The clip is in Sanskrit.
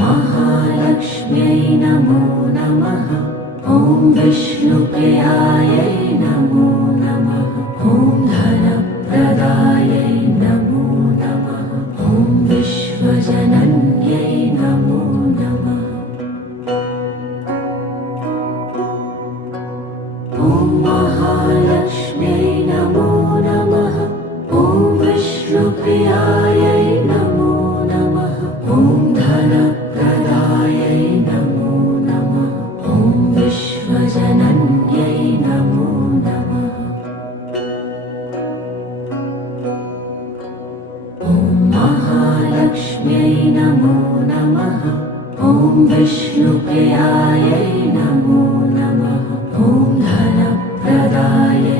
महालक्ष्म्यै नमो नमः। ॐ विष्णुप्रियायै नमो नमः। ॐ धनप्रदायै नमो नमः। ॐ विश्वजनन्यै नमो नमः। ॐ महालक्ष्म्यै नमो नमः। ॐ विष्णुप्रियायै नमो नमः। ॐ धनप्रदायै नमो नमः। ॐ विश्वजनन्यै नमो नमः। ॐ महालक्ष्म्यै नमो नमः। ॐ विष्णुप्रियायै नमो नमः। ॐ धनप्रदायै